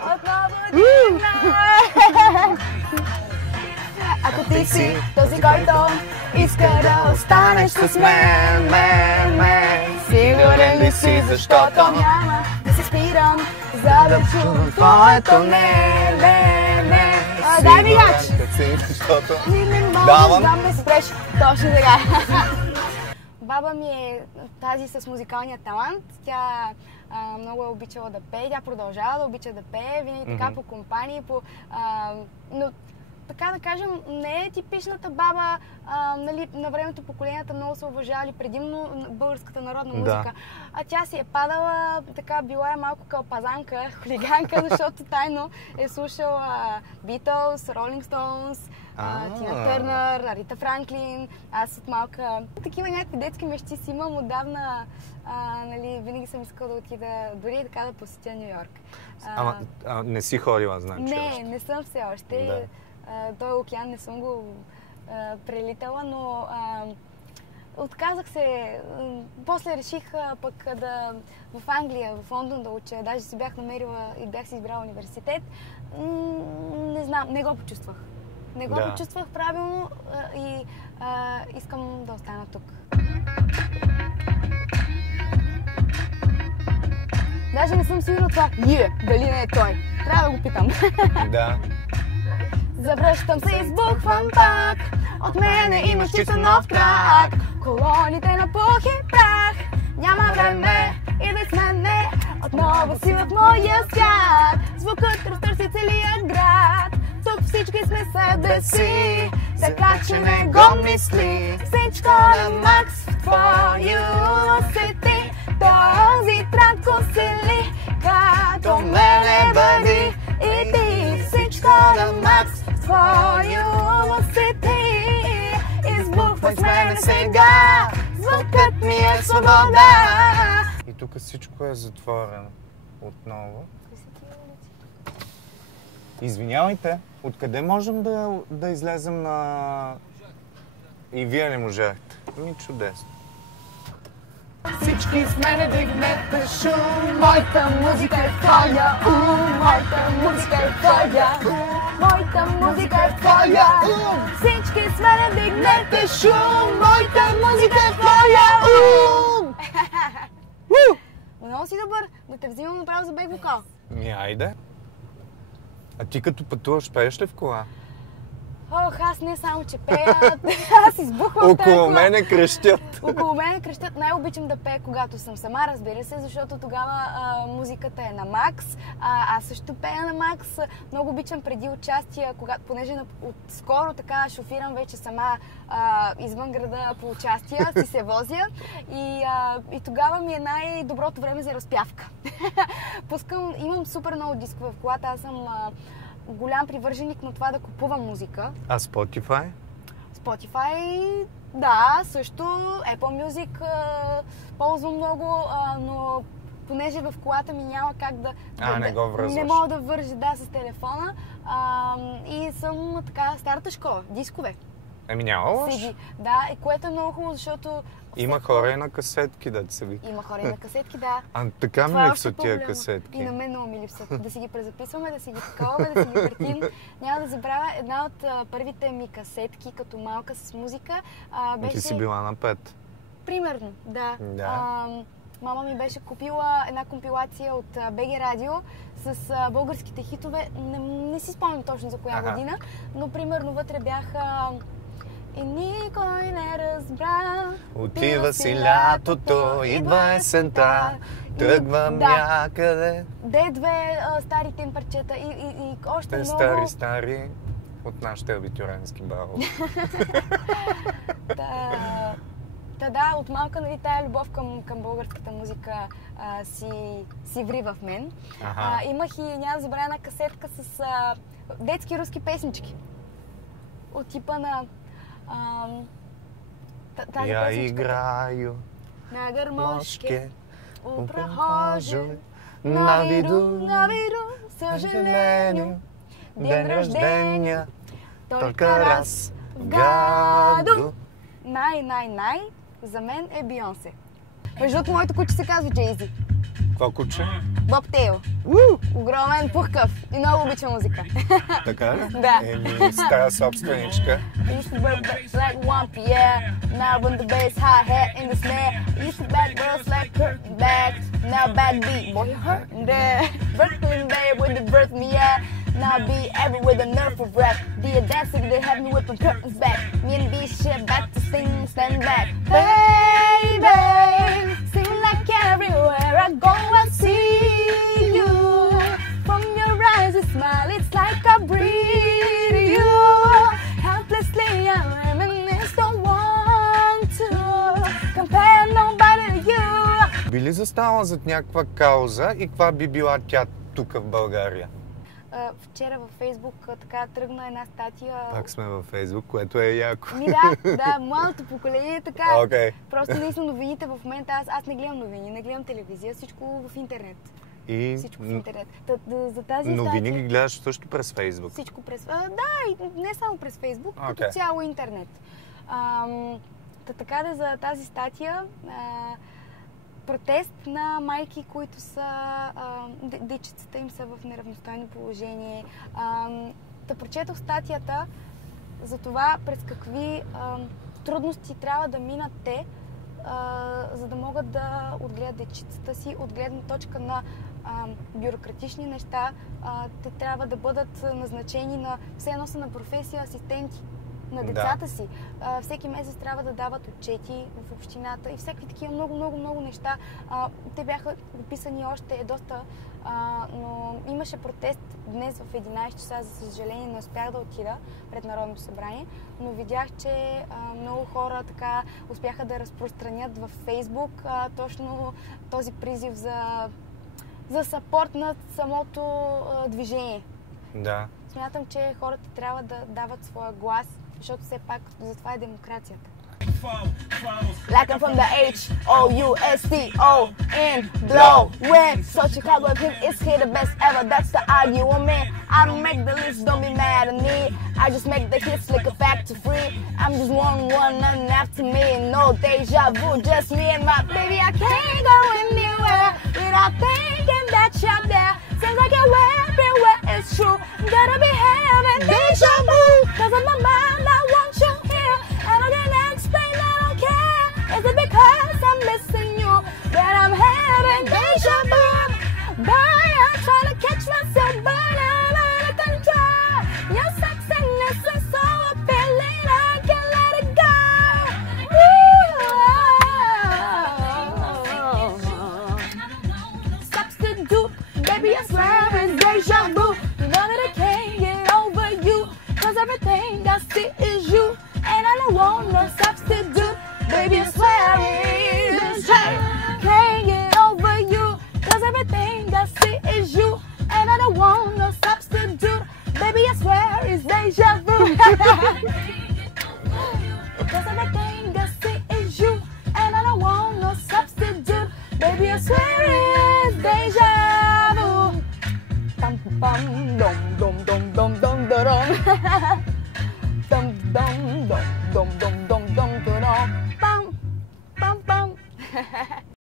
Отново дивна. Ако ти си този, който иска да останеш с мен, сигурен ли си, защото няма да се спирам, за да чувам твоето не. Дай ми яч! Защото... Не можеш да ме спреш. Точно така. Баба ми е тази с музикалния талант. Тя много е обичала да пее. Тя продължава да обича да пее. Винаги така по компании, но така да кажем, не е типичната баба, нали, на времето поколенията много са уважавали предимно българската народна музика. Да. А тя си е падала, така била е малко кълпазанка, хулиганка, защото тайно е слушала Beatles, Rolling Stones, Тина Търнър, Рита Франклин. Аз от малка такива някакви детски мечти си имам отдавна. Нали, винаги съм искала да отида, дори така да посетя Ню Йорк. Не си ходила, значи? Не съм все още. Да. Той океан не съм го прелитала, но отказах се. После реших пък в Англия, в Лондон да уча. Даже си бях намерила и бях си избрала университет. Не знам, не го почувствах. Не го почувствах правилно и искам да остана тук. Даже не съм сигурна това дали не е той. Трябва да го питам. Да. Завръщам се, избухвам пак. От мене имаш чисто нов крак. Колоните на пух и прах. Няма време и да смене. Отново си в моя свят. Звукът разтърси целия град. Тук всички сме себе си, така че не го мисли. Всичко на макс в твою усети. Този трак усили, като мене бъди. И ти всичко на макс в твою усети. Избухвай с мене сега, звукът ми е свобода. И тук всичко е затворено отново. Извинявайте, откъде можем да излезем на... И вие не можахте. Чудесно. Всички с мене дигнете шум, моята музика е твоя моята музика е твоя моята музика е твоя Всички с мене дигнете шум, моята музика е твоя Много си добър, да те взимам направо за бек вокал. Айде. А ти като пътуваш, пееш ли в кола? Аз не само, че пея, аз избухвам в тази кола. Около мене крещят. Около мене крещят. Най-обичам да пея, когато съм сама, разбира се, защото тогава музиката е на макс. Аз също пея на макс. Много обичам преди участия, понеже скоро така шофирам вече сама извън града по участия, си се возя и тогава ми е най-доброто време за разпявка. Имам супер много дискове в колата, аз съм голям привърженик на това да купувам музика. А Spotify? Spotify, да, също. Apple Music ползвам много, но понеже в колата ми няма как не го връзваш. Не мога да вържа с телефона и съм така старата школа, дискове. Няма лош. Да, което е много хубаво, защото... Има хора и на касетки, да се вика. Има хора и на касетки, да. Така ми липсват тия касетки. И на мен много ми липсват. Да си ги презаписваме, да си ги таковаме, да си ги въртим. Няма да забравя, една от първите ми касетки, като малка с музика, беше... Ти си била на 5. Примерно, да. Мама ми беше купила една компилация от БГ Радио с българските хитове. Не си спомням точно за коя година, но примерно вътре бяха... И никой не разбра. Отива си лятото, идва есента, тръгвам някъде. Две старите им парчета и още много... Стари от нашите абитюренски балове. Да, от малка, нали, тая любов към българската музика си ври в мен. Имах и, няма да забравя, една касетка с детски руски песнички. От типа на... Я играю на гърмошке у прохожий, на виду, съжалению, ден рождения только раз в году. Най за мен е Бейонсе. Между другото, моето куче се казва Джейзи. Какво куче? Бобтейл. Огромен, пухкав и много обича музика. Така ли? Да. Еми, стара собственичка. I used to work like one Pierre. Now when the bass hi-hat in the snare. I used to back girls like curtain bags. Now bad beat, boy you hurting there. Brooklyn Bay with the birth me yeah. Now be every with a nerve of rap. The dancing they have me whipping curtains back. Me and B shit back to sing, stand back. Baby, sing like everywhere I go I see you. From your eyes you smile, it's like I breathe you. Helplessly I reminisce, don't want to compare nobody to you. Би ли застанала зад някаква кауза и каква би била тя тук в България? Вчера във Фейсбук така тръгна една статия. Пак сме във Фейсбук, което е яко. Да, младото поколение така. Okay. Просто наистина новините в момента, аз не гледам новини, не гледам телевизия, всичко в интернет. Всичко в интернет. За тази новини статия, ги гледаш също през Фейсбук? Всичко през... да, и не само през Фейсбук, като цяло интернет. Така да за тази статия... протест на майки, които са... дечицата им са в неравностойно положение. Да прочетох статията за това през какви трудности трябва да минат те, за да могат да отгледат дечицата си от гледна точка на бюрократични неща. Те трябва да бъдат назначени на все едно са на професия асистенти на децата си. Всеки месец трябва да дават отчети в общината и всякакви такива много неща. Те бяха описани още доста, но имаше протест днес в 11 часа. За съжаление не успях да отида пред Народното събрание, но видях, че много хора така успяха да разпространят във Фейсбук точно този призив за съпорт на самото движение. Да. Смятам, че хората трябва да дават своя глас, защото все пак затова е демокрацията. Like I'm from the H-O-U-S-T-O-N blow when such a cowboy pimp is here the best ever. That's the argument. I don't make the list, don't be mad at me. I just make the hits like a factor free. I'm just one, nothing after me. No deja vu, just me and my baby. I can't go anywhere without thinking that you're there. Seems like you're everywhere, it's true. Gotta be having deja vu. Cause in my mind I want you here. And I can't explain, I don't care. Is it because I'm missing you that I'm having deja vu? Boy, I'm trying to catch myself, but I'm out of control. Your sexiness is so appealing, I can't let it go. Substitute, baby, I swear it's deja vu. You know that I can't get over you, cause everything I see is you. And I don't want no substitute, baby, I swear it's true. Can't get over you, cause everything I see is you. And I don't want no substitute, baby, I swear it's deja vu. Cause everything I see is you. And I don't want no substitute, baby, I swear it's deja vu. Bum bum dum dum dum dum dum dum. Dum dum dum dum dum dum dum dum. Bum bum bum.